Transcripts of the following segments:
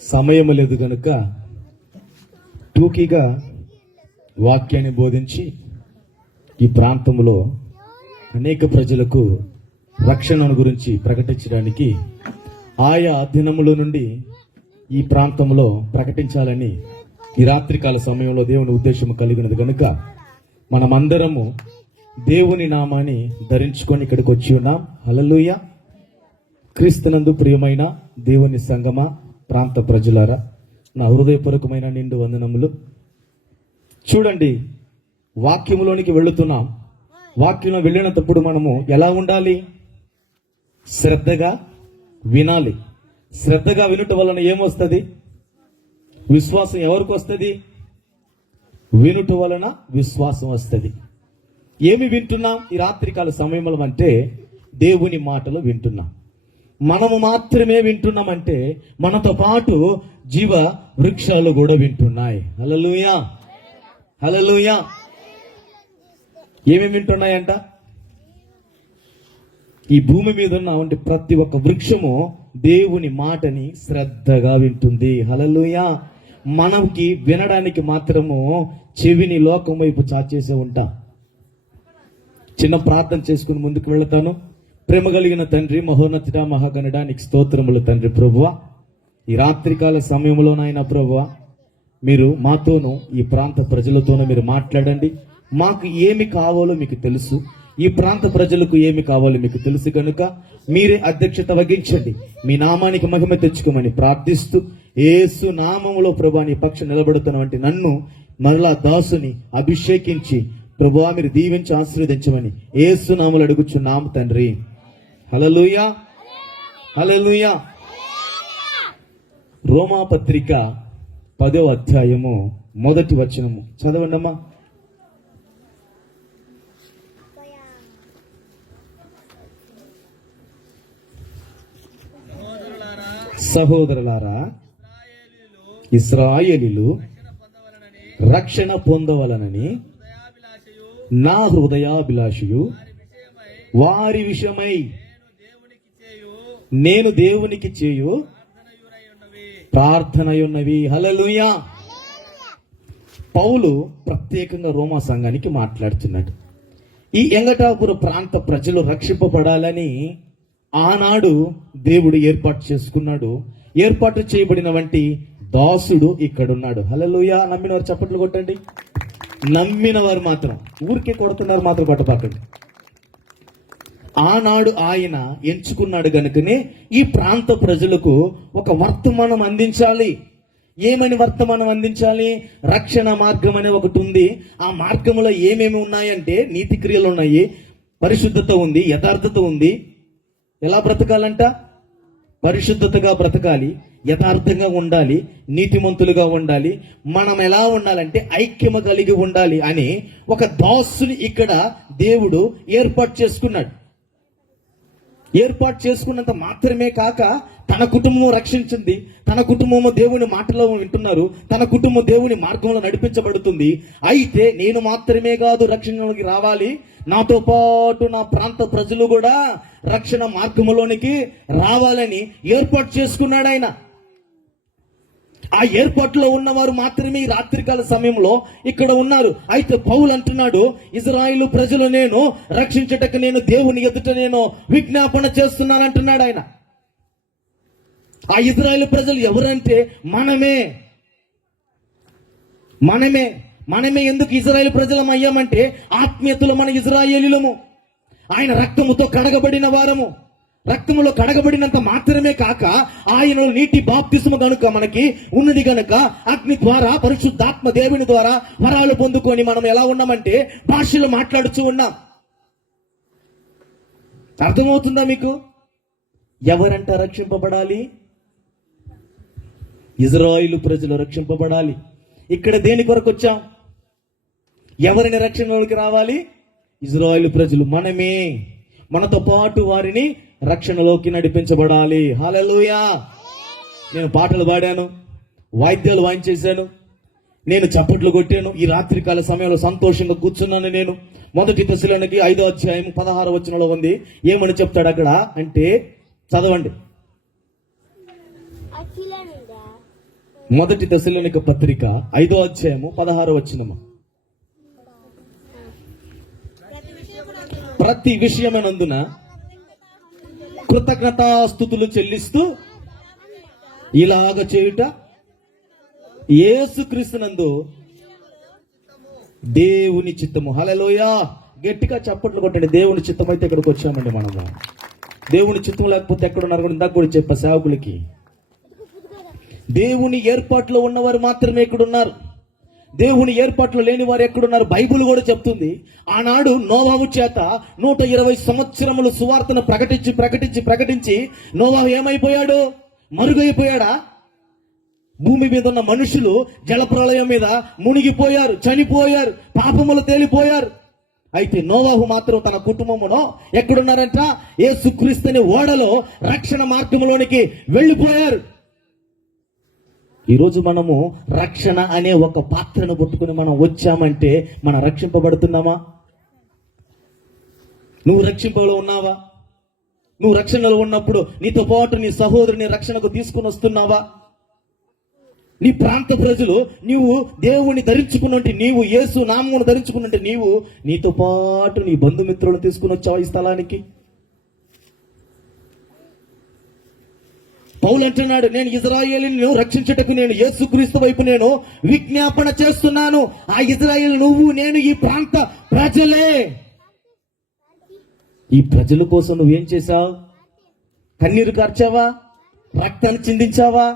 సమయం లేదు కనుక టూకీగా వాక్యాన్ని బోధించి ఈ ప్రాంతంలో అనేక ప్రజలకు రక్షణను గురించి ప్రకటించడానికి ఆయా దినముల నుండి ఈ ప్రాంతంలో ప్రకటించాలని ఈ రాత్రికాల సమయంలో దేవుని ఉద్దేశం కలిగినది కనుక మనమందరము దేవుని నామాన్ని ధరించుకొని ఇక్కడికి వచ్చి ఉన్నాం. హల్లెలూయా. క్రీస్తునందు ప్రియమైన దేవుని సంగమ ప్రాంత ప్రజలారా, నా హృదయపూర్వకమైన నిండు వందనములు. చూడండి, వాక్యములోనికి వెళుతున్నాం. వాక్యంలో వెళ్ళినప్పుడు మనము ఎలా ఉండాలి? శ్రద్ధగా వినాలి. శ్రద్ధగా వినుట వలన ఏమొస్తుంది? విశ్వాసం ఎవరికి వస్తుంది? వినుట వలన విశ్వాసం వస్తుంది. ఏమి వింటున్నాం ఈ రాత్రికాల సమయంలో అంటే దేవుని మాటలు వింటున్నాం. మనము మాత్రమే వింటున్నామంటే మనతో పాటు జీవ వృక్షాలు కూడా వింటున్నాయి. హల్లెలూయా, హల్లెలూయా. ఏమేమి వింటున్నాయంట? ఈ భూమి మీద ఉన్న ప్రతి ఒక్క వృక్షము దేవుని మాటని శ్రద్ధగా వింటుంది. హల్లెలూయా. మనకి వినడానికి మాత్రము చెవిని లోకం వైపు చాచేసే ఉంటాం. చిన్న ప్రార్థన చేసుకుని ముందుకు వెళతాను. ప్రేమ కలిగిన తండ్రి, మహోన్నతుడా, మహాగణుడా, నీకు స్తోత్రములు తండ్రి. ప్రభువా, ఈ రాత్రికాల సమయంలో నాయన ప్రభువా, మీరు మాతోనూ ఈ ప్రాంత ప్రజలతోనూ మీరు మాట్లాడండి. మాకు ఏమి కావాలో మీకు తెలుసు, ఈ ప్రాంత ప్రజలకు ఏమి కావాలో మీకు తెలుసు కనుక మీరే అధ్యక్షత వహించండి. మీ నామానికి మహిమ తెచ్చుకోమని ప్రార్థిస్తూ యేసు నామములో ప్రభువా నీ పక్షం నిలబడుతున్నటువంటి నన్ను మరలా దాసుని అభిషేకించి ప్రభువా మీరు దీవించి ఆశీర్వదించమని యేసు నామములో అడుగుచున్నాం తండ్రి. హల్లెలూయా, హల్లెలూయా. రోమాపత్రిక 10వ అధ్యాయము 1వ వచనము చదవండి అమ్మా. సహోదరులారా, ఇశ్రాయేలీయులు రక్షణ పొందవలనని నా హృదయాభిలాషయు వారి విషయమై నేను దేవునికి చేయు ప్రార్థనయున్నవి. హల్లెలూయా. పౌలు ప్రత్యేకంగా రోమా సంఘానికి మాట్లాడుతున్నాడు. ఈ ఎంగటాపుర ప్రాంత ప్రజలు రక్షింపబడాలని ఆనాడు దేవుడు ఏర్పాటు చేసుకున్నాడు. ఏర్పాటు చేయబడిన వంటి దాసుడు ఇక్కడున్నాడు. హల్లెలూయా. నమ్మిన వారు చప్పట్లు కొట్టండి. నమ్మిన వారు మాత్రం ఊరికే కొడుతున్నారు మాత్రం కొట్టపాకండి. ఆనాడు ఆయన ఎంచుకున్నాడు గనుకనే ఈ ప్రాంత ప్రజలకు ఒక వర్తమానం అందించాలి. ఏమని వర్తమానం అందించాలి? రక్షణ మార్గం అనే ఒకటి ఉంది. ఆ మార్గంలో ఏమేమి ఉన్నాయంటే నీతి క్రియలు ఉన్నాయి, పరిశుద్ధత ఉంది, యథార్థత ఉంది. ఎలా బ్రతకాలంట? పరిశుద్ధతగా బ్రతకాలి, యథార్థంగా ఉండాలి, నీతిమంతులుగా ఉండాలి. మనం ఎలా ఉండాలంటే ఐక్యమ కలిగి ఉండాలి అని ఒక దాసుని ఇక్కడ దేవుడు ఏర్పాటు చేసుకున్నాడు. ఏర్పాటు చేసుకున్నంత మాత్రమే కాక తన కుటుంబం రక్షించింది, తన కుటుంబము దేవుని మాటలో వింటున్నారు, తన కుటుంబం దేవుని మార్గంలో నడిపించబడుతుంది. అయితే నేను మాత్రమే కాదు రక్షణలోకి రావాలి, నాతో పాటు నా ప్రాంత ప్రజలు కూడా రక్షణ మార్గంలోనికి రావాలని ఏర్పాటు చేసుకున్నాడు ఆయన. ఆ ఏర్పాటులో ఉన్నవారు మాత్రమే ఈ రాత్రికాల సమయంలో ఇక్కడ ఉన్నారు. అయితే పౌలు అంటున్నాడు, ఇజ్రాయేలు ప్రజలు నేను రక్షించటకు నేను దేవుని ఎదుట నేను విజ్ఞాపన చేస్తున్నాను అంటున్నాడు ఆయన. ఆ ఇజ్రాయేలు ప్రజలు ఎవరంటే మనమే. ఎందుకు ఇజ్రాయేలు ప్రజలం అయ్యామంటే ఆత్మీయతలో మన ఇజ్రాయేలీలము. ఆయన రక్తముతో కడగబడిన వారము. రక్తములో కడగబడినంత మాత్రమే కాక ఆయన నీటి బాప్తిస్మ గనుక మనకి ఉన్నది గనుక అగ్ని ద్వారా పరిశుద్ధాత్మ దేవుని ద్వారా వరాలు పొందుకొని మనం ఎలా ఉన్నామంటే భాషలో మాట్లాడుతూ ఉన్నాం. అర్థమవుతుందా మీకు? ఎవరంట రక్షింపబడాలి? ఇజ్రాయేలు ప్రజలు రక్షింపబడాలి. ఇక్కడ దేని కొరకు వచ్చాం? ఎవరిని రక్షణలోకి రావాలి? ఇజ్రాయేలు ప్రజలు మనమే. మనతో పాటు వారిని రక్షణలోకి నడిపించబడాలి. హల్లెలూయా. నేను పాటలు పాడాను, వాయిద్యాలు వాయించేశాను, నేను చప్పట్లు కొట్టాను. ఈ రాత్రికాల సమయంలో సంతోషంగా కూర్చున్నాను. నేను 1 తెస్సలోనికీ 5వ అధ్యాయం 16వ వచనంలో ఉంది. ఏమని చెప్తాడు అక్కడ అంటే చదవండి. మొదటి తెస్సలోనిక పత్రిక 5వ అధ్యాయము 16వ వచనము. ప్రతి విషయమైనందున కృతజ్ఞతాస్తుతులు చెల్లిస్తూ ఇలాగ చేయుట యేసుక్రీస్తునందు దేవుని చిత్తము. హల్లెలూయా. గట్టిగా చప్పట్లు కొట్టండి. దేవుని చిత్తం అయితే ఇక్కడికి వచ్చామండి మనము. దేవుని చిత్తం లేకపోతే ఎక్కడున్నారు కూడా ఇందాక కూడా చెప్పా సేవకులకి. దేవుని ఏర్పాట్లో ఉన్నవారు మాత్రమే ఇక్కడున్నారు. దేవుని ఏర్పాట్లు లేని వారు ఎక్కడున్నారు? బైబిల్ కూడా చెప్తుంది. ఆనాడు నోవాహు చేత 120 సంవత్సరములు సువార్తను ప్రకటించి నోవాహు ఏమైపోయాడు? మరుగైపోయాడా? భూమి మీద ఉన్న మనుషులు జలప్రళయం మీద మునిగిపోయారు, చనిపోయారు, పాపములు తేలిపోయారు. అయితే నోవాహు మాత్రం తన కుటుంబములో ఎక్కడున్నారంట? యేసుక్రీస్తుని ఓడలో రక్షణ మార్గంలోనికి వెళ్ళిపోయారు. ఈరోజు మనము రక్షణ అనే ఒక పాత్రను పట్టుకుని మనం వచ్చామంటే మనం రక్షింపబడుతున్నామా? నువ్వు రక్షింపలో ఉన్నావా? నువ్వు రక్షణలో ఉన్నప్పుడు నీతో పాటు నీ సహోదరుని రక్షణకు తీసుకుని వస్తున్నావా? నీ ప్రాంత ప్రజలు నీవు దేవుని ధరించుకున్నట్టు, నీవు యేసు నామమును ధరించుకున్నట్టు నీవు నీతో పాటు నీ బంధుమిత్రులను తీసుకుని వచ్చావు ఈ స్థలానికి. పౌలు అంటున్నాడు, నేను ఇజ్రాయేలును రక్షించుటకు నేను యేసుక్రీస్తు వైపు నేను విజ్ఞాపన చేస్తున్నాను. ఆ ఇజ్రాయేలు నువ్వు నేను ఈ ప్రాంత ప్రజలే. ఈ ప్రజల కోసం నువ్వేం చేశావు? కన్నీరు కార్చావా? రక్తాన్ని చిందించావా?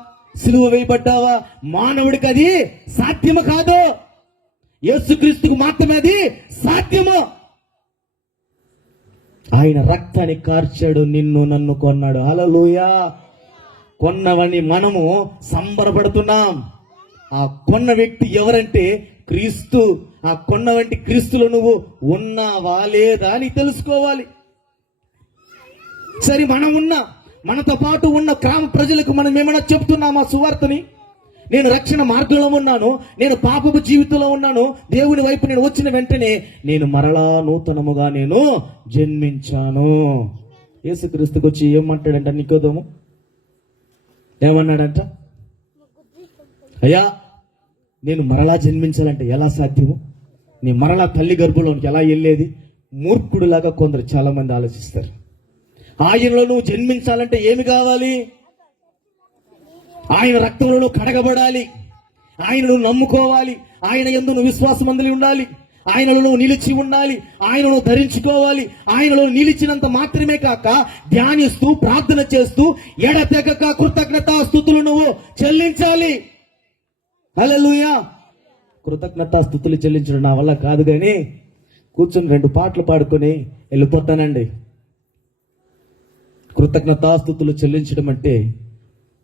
సిలువ వేయబడ్డావా? మానవుడికి అది సాధ్యము కాదు. యేసుక్రీస్తుకు మాత్రమే అది సాధ్యము. ఆయన రక్తాన్ని కార్చాడు, నిన్ను నన్ను కొన్నాడు. హల్లెలూయా. కొన్నవని మనము సంబరపడుతున్నాం. ఆ కొన్న వ్యక్తి ఎవరంటే క్రీస్తు. ఆ కొన్న వంటి క్రీస్తులో నువ్వు ఉన్నావా లేదా అని తెలుసుకోవాలి. సరే, మనం ఉన్నా, మనతో పాటు ఉన్న గ్రామ ప్రజలకు మనం ఏమైనా చెప్తున్నామా సువార్తని? నేను రక్షణ మార్గంలో ఉన్నాను, నేను పాపపు జీవితంలో ఉన్నాను, దేవుని వైపు నేను వచ్చిన వెంటనే నేను మరలా నూతనముగా నేను జన్మించాను. యేసుక్రీస్తుకు వచ్చి ఏమంటాడంట నికోదేము? ఏమన్నాడంట? అయ్యా, నేను మరలా జన్మించాలంటే ఎలా సాధ్యము? నీ మరలా తల్లి గర్భంలోనికి ఎలా వెళ్ళేది? మూర్ఖుడిలాగా కొందరు చాలా మంది ఆలోచిస్తారు. ఆయనలో నువ్వు జన్మించాలంటే ఏమి కావాలి? ఆయన రక్తంలో కడగబడాలి, ఆయనను నమ్ముకోవాలి, ఆయన యందు నువ్వు విశ్వాసం అందలి ఉండాలి, ఆయనలో నువ్వు నిలిచి ఉండాలి, ఆయనను ధరించుకోవాలి. ఆయనలో నిలిచినంత మాత్రమే కాక ధ్యానిస్తూ ప్రార్థన చేస్తూ ఎడతెగక కృతజ్ఞతాస్తుతులు నువ్వు చెల్లించాలి. హల్లెలూయా. కృతజ్ఞతాస్తుతులు చెల్లించడం నా వల్ల కాదు, కానీ కూర్చొని 2 పాటలు పాడుకొని వెళ్ళిపోతానండి. కృతజ్ఞతాస్తుతులు చెల్లించడం అంటే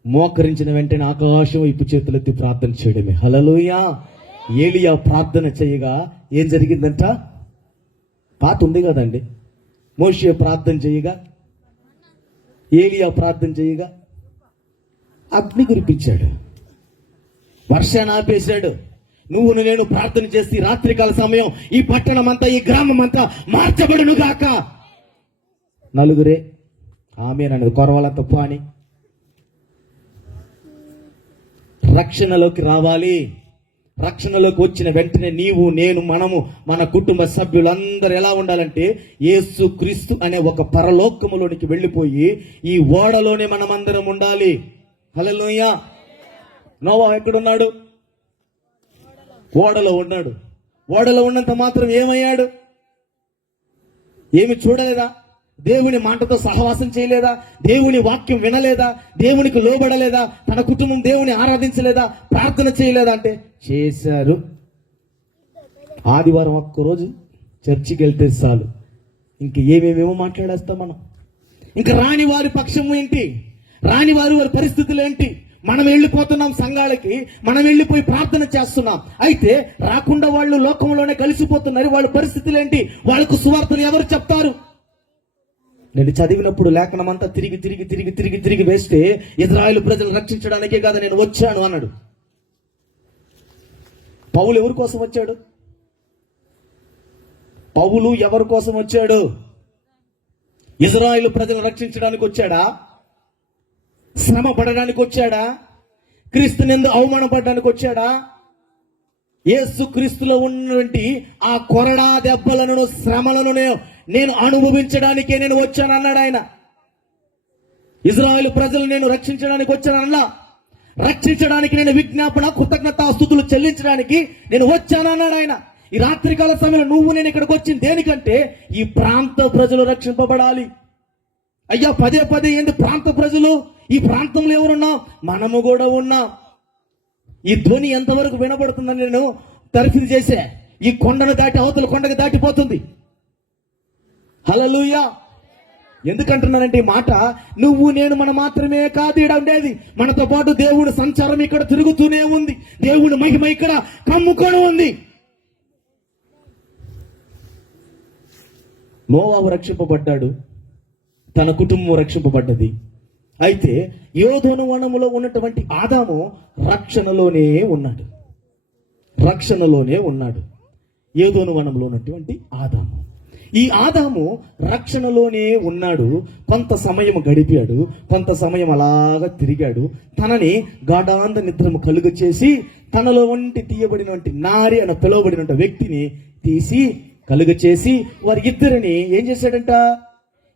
మోకరించిన వెంటనే ఆకాశం వైపు చేతులెత్తి ప్రార్థన చేయడమే. హల్లెలూయా. ఏలియా ప్రార్థన చేయగా ఏం జరిగిందంట? పాత ఉంది కదండి. మోషే ప్రార్థన చేయగా, ఏలియా ప్రార్థన చేయగా అగ్ని కురిపించాడు, వర్షాన్ని ఆపేశాడు. నువ్వు నేను ప్రార్థన చేసి రాత్రికాల సమయం ఈ పట్టణం అంతా, ఈ గ్రామం అంతా మార్చబడును గాక. నలుగురే ఆమేనన్నది, కొరవాలంత పాని. రక్షణలోకి రావాలి. రక్షణలోకి వచ్చిన వెంటనే నీవు నేను మనము మన కుటుంబ సభ్యులందరూ ఎలా ఉండాలంటే యేసు క్రీస్తు అనే ఒక పరలోకములోనికి వెళ్ళిపోయి ఈ ఓడలోనే మనమందరం ఉండాలి. హల్లెలూయా. నోవా ఎక్కడున్నాడు? ఓడలో ఉన్నాడు. ఓడలో ఉన్నంత మాత్రం ఏమయ్యాడు? ఏమి చూడలేదా? దేవుని మాటతో సహవాసం చేయలేదా? దేవుని వాక్యం వినలేదా? దేవునికి లోబడలేదా? తన కుటుంబం దేవుని ఆరాధించలేదా? ప్రార్థన చేయలేదా? అంటే చేశారు. ఆదివారం ఒక్కరోజు చర్చికి వెళ్తే చాలు, ఇంక ఏమేమేమో మాట్లాడేస్తాం మనం. ఇంకా రాని వారి పక్షం ఏంటి? రాని వారి పరిస్థితులు ఏంటి? మనం వెళ్ళిపోతున్నాం సంఘాలకి, మనం వెళ్ళిపోయి ప్రార్థన చేస్తున్నాం. అయితే రాకుండా వాళ్ళు లోకంలోనే కలిసిపోతున్నారు. వాళ్ళ పరిస్థితులు ఏంటి? వాళ్ళకు సువార్తలు ఎవరు చెప్తారు? నేను చదివినప్పుడు లేఖనం అంతా తిరిగి వేస్తే ఇజ్రాయేలు ప్రజలు రక్షించడానికే కదా నేను వచ్చాను అన్నాడు. పౌలు ఎవరి కోసం వచ్చాడు? పౌలు ఎవరి కోసం వచ్చాడు? ఇజ్రాయేలు ప్రజలను రక్షించడానికి వచ్చాడా? శ్రమ పడడానికి వచ్చాడా? క్రీస్తునందు అవమానపడడానికి వచ్చాడా? యేసు క్రీస్తులో ఉన్నటువంటి ఆ కొరడా దెబ్బలను, శ్రమలను నేను అనుభవించడానికే నేను వచ్చాను అన్నాడు ఆయన. ఇజ్రాయేలు ప్రజలు నేను రక్షించడానికి వచ్చానన్నా, రక్షించడానికి నేను విజ్ఞాపన కృతజ్ఞతాస్తుతులు చెల్లించడానికి నేను వచ్చానన్నాడు ఆయన. ఈ రాత్రికాల సమయంలో నువ్వు నేను ఇక్కడికి వచ్చింది దేనికంటే ఈ ప్రాంత ప్రజలు రక్షింపబడాలి. అయ్యా పదే పదే ఏంటి ప్రాంత ప్రజలు? ఈ ప్రాంతంలో ఎవరున్నాం? మనము కూడా ఉన్నాం. ఈ ధ్వని ఎంతవరకు వినబడుతుందని నేను తరఫీదు చేసే, ఈ కొండను దాటి అవతల కొండకు దాటిపోతుంది. హల్లెలూయా. ఎందుకంటున్నానంటే ఈ మాట, నువ్వు నేను మన మాత్రమే కాదు ఇక్కడ ఉండేది, మనతో పాటు దేవుడు సంచారం ఇక్కడ తిరుగుతూనే ఉంది. దేవుడు మహిమ ఇక్కడ కమ్ముకొని ఉంది. నోవాహు రక్షింపబడ్డాడు, తన కుటుంబం రక్షింపబడ్డది. అయితే యోదోను వనములో ఉన్నటువంటి ఆదాము రక్షణలోనే ఉన్నాడు. యోదోను వనంలో ఉన్నటువంటి ఆదాము, ఈ ఆదాము రక్షణలోనే ఉన్నాడు. కొంత సమయం గడిపాడు, కొంత సమయం అలాగా తిరిగాడు. తనని గాఢాంధ నిద్రము కలుగ చేసి తనలో వంటి తీయబడినటువంటి నారి అని పిలువబడిన వ్యక్తిని తీసి కలుగ చేసి వారి ఇద్దరిని ఏం చేశాడంట?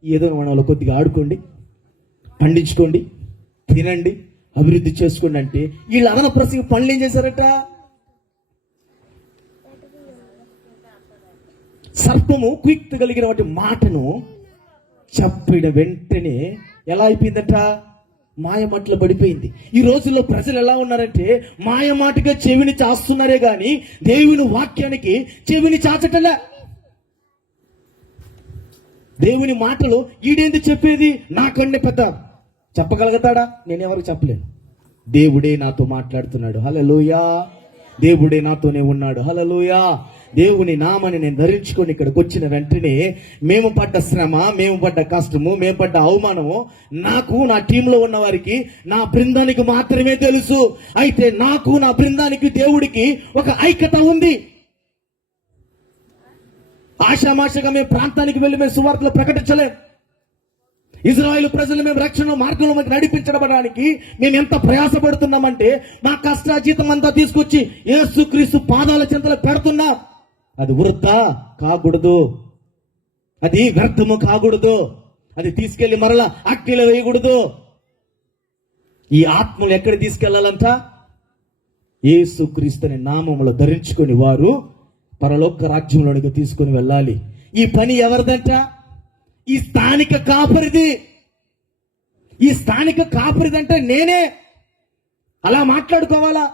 ఏదో వనంలో కొద్దిగా ఆడుకోండి, పండించుకోండి, తినండి, అభివృద్ధి చేసుకోండి అంటే వీళ్ళు అదనప్రసంగి పనులు ఏం చేశారట? సర్పము కుయుక్తి కలిగిన వాటి మాటను చెప్పిన వెంటనే ఎలా అయిపోయిందట? మాయమాటలు పడిపోయింది. ఈ రోజుల్లో ప్రజలు ఎలా ఉన్నారంటే మాయమాటగా చెవిని చాస్తున్నారే గాని దేవుని వాక్యానికి చెవిని చాచటలే. దేవుని మాటలు ఈడేంది చెప్పేది? నాకంటే పెద్ద చెప్పగలుగుతాడా? నేను ఎవరికి చెప్పలేను. దేవుడే నాతో మాట్లాడుతున్నాడు. హల్లెలూయా. దేవుడే నాతోనే ఉన్నాడు. హల్లెలూయా. దేవుని నామాన్ని నేను ధరించుకొని ఇక్కడికి వచ్చిన వెంటనే మేము పడ్డ శ్రమ, మేము పడ్డ కష్టము, మేము పడ్డ అవమానము నాకు, నా టీంలో ఉన్న వారికి, నా బృందానికి మాత్రమే తెలుసు. అయితే నాకు, నా బృందానికి, దేవుడికి ఒక ఐక్యత ఉంది. ఆషామాషగా మేము ప్రాంతానికి వెళ్ళి మేము సువార్తలు ప్రకటించలేం. ఇజ్రాయేలు ప్రజలు మేము రక్షణ మార్గంలో నడిపించబడడానికి మేము ఎంత ప్రయాసపడుతున్నామంటే మా కష్టాజీతం అంతా తీసుకొచ్చి యేసుక్రీస్తు పాదాల చెంతలో పెడుతున్నాం. అది వృథా కాకూడదు, అది వ్యర్థము కాకూడదు, అది తీసుకెళ్లి మరలా అగ్నిలో వేయకూడదు. ఈ ఆత్మలు ఎక్కడ తీసుకెళ్లాలంట? యేసుక్రీస్తుని నామములో ధరించుకొని వారు పరలోక రాజ్యంలోనికి తీసుకొని వెళ్ళాలి. ఈ పని ఎవరిదంట? ఈ స్థానిక కాపరిది. ఈ స్థానిక కాపరిదంటే నేనే. అలా మాట్లాడుకోవాలా?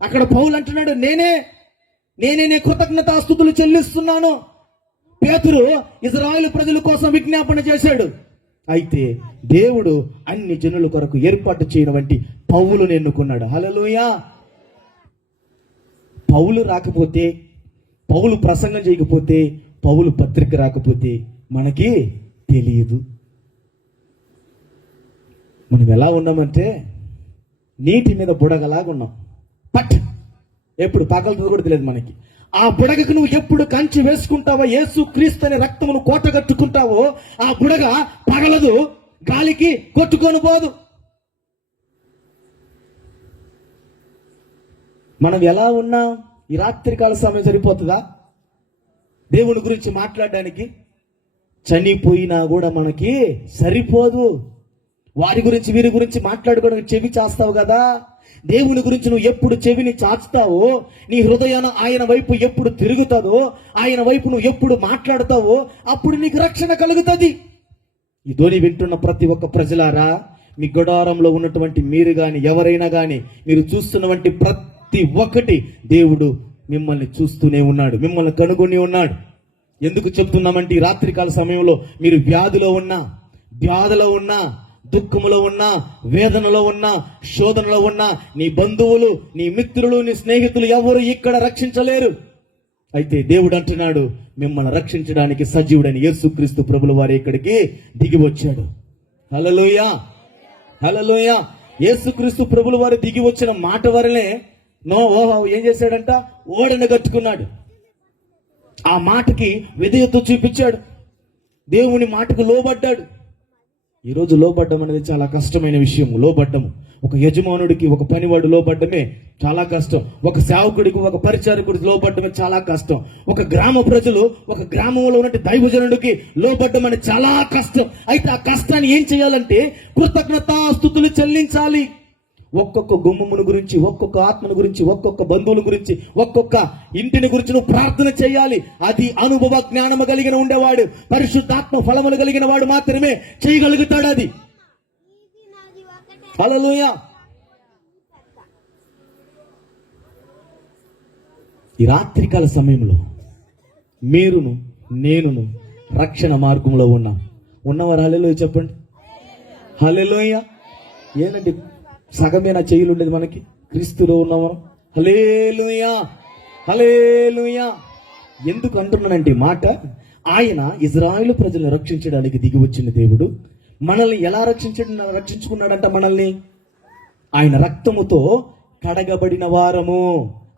అక్కడ పౌలు అంటున్నాడు నేనే కృతజ్ఞతాస్తుతులు చెల్లిస్తున్నాను. పేతురు ఇశ్రాయేలు ప్రజల కోసం విజ్ఞాపన చేశాడు. అయితే దేవుడు అన్ని జనుల కొరకు ఏర్పాటు చేయడం వంటి పౌలును ఎన్నుకున్నాడు. హల్లెలూయా. పౌలు రాకపోతే, పౌలు ప్రసంగం చేయకపోతే, పౌలు పత్రిక రాకపోతే మనకి తెలియదు. మనం ఎలా ఉన్నామంటే నీటి మీద బుడగలాగా ఉన్నాం. పట్ ఎప్పుడు పగలతో కూడా తెలియదు మనకి. ఆ బుడగకు నువ్వు ఎప్పుడు కంచి వేసుకుంటావో, యేసు క్రీస్తు అనే రక్తమును కోట కట్టుకుంటావో, ఆ బుడగ పగలదు, గాలికి కొట్టుకొని పోదు. మనం ఎలా ఉన్నాం? ఈ రాత్రికాల సమయం సరిపోతుందా దేవుని గురించి మాట్లాడడానికి? చనిపోయినా కూడా మనకి సరిపోదు. వారి గురించి వీరి గురించి మాట్లాడుకోవడానికి చెవి చాస్తావు కదా. దేవుని గురించి నువ్వు ఎప్పుడు చెవిని చాచుతావో, నీ హృదయాన ఆయన వైపు ఎప్పుడు తిరుగుతుందో, ఆయన వైపు నువ్వు ఎప్పుడు మాట్లాడుతావో అప్పుడు నీకు రక్షణ కలుగుతుంది. ఈ ధ్వని వింటున్న ప్రతి ఒక్క ప్రజలారా, మీ గుడారంలో ఉన్నటువంటి మీరు గాని ఎవరైనా గాని మీరు చూస్తున్నటువంటి ప్రతి ఒక్కటి దేవుడు మిమ్మల్ని చూస్తూనే ఉన్నాడు, మిమ్మల్ని కనుగొని ఉన్నాడు. ఎందుకు చెప్తున్నామంటే ఈ రాత్రికాల సమయంలో మీరు వ్యాధిలో ఉన్నా, బాధలో ఉన్నా, దుఃఖములో ఉన్నా, వేదనలో ఉన్నా, శోధనలో ఉన్నా, నీ బంధువులు, నీ మిత్రులు, నీ స్నేహితులు ఎవరు ఇక్కడ రక్షించలేరు. అయితే దేవుడు అంటున్నాడు మిమ్మల్ని రక్షించడానికి సజీవుడని యేసుక్రీస్తు ప్రభుల వారు ఇక్కడికి దిగి వచ్చాడు. హల్లెలూయా. హల్లెలూయా. యేసుక్రీస్తు ప్రభుల వారు దిగి వచ్చిన మాట వరలే నోవహు ఏం చేశాడంట? ఓడను కట్టుకున్నాడు. ఆ మాటకి విధేయత చూపించాడు, దేవుని మాటకు లోబడ్డాడు. ఈరోజు లోబడ్డం అనేది చాలా కష్టమైన విషయం. లోబడ్డము ఒక యజమానుడికి, ఒక పనివాడు లోబడ్డమే చాలా కష్టం. ఒక సేవకుడికి, ఒక పరిచారకుడికి లోబడ్డమే చాలా కష్టం. ఒక గ్రామ ప్రజలు, ఒక గ్రామంలో ఉన్న దైవజనుడికి లోబడ్డం అనేది చాలా కష్టం. అయితే ఆ కష్టాన్ని ఏం చేయాలంటే కృతజ్ఞతాస్తుతులు చెల్లించాలి. ఒక్కొక్క గుమ్మమును గురించి, ఒక్కొక్క ఆత్మను గురించి, ఒక్కొక్క బంధువుల గురించి, ఒక్కొక్క ఇంటిని గురించి నువ్వు ప్రార్థన చేయాలి. అది అనుభవ జ్ఞానము కలిగిన ఉండేవాడు, పరిశుద్ధాత్మ ఫలములు కలిగిన వాడు మాత్రమే చేయగలుగుతాడు. అది హల్లెలూయా. ఈ రాత్రికాల సమయంలో మీరును నేనును రక్షణ మార్గంలో ఉన్నవారు హల్లెలూయా చెప్పండి. హల్లెలూయా. ఏనండి సగమేనా చేయులు ఉండేది మనకి? క్రీస్తులో ఉన్నవారు హల్లెలూయా, హల్లెలూయా. ఎందుకు అంటున్నానంటే మాట, ఆయన ఇజ్రాయేలు ప్రజలను రక్షించడానికి దిగి వచ్చిన దేవుడు మనల్ని ఎలా రక్షించుకున్నాడంట? మనల్ని ఆయన రక్తముతో కడగబడిన వారము.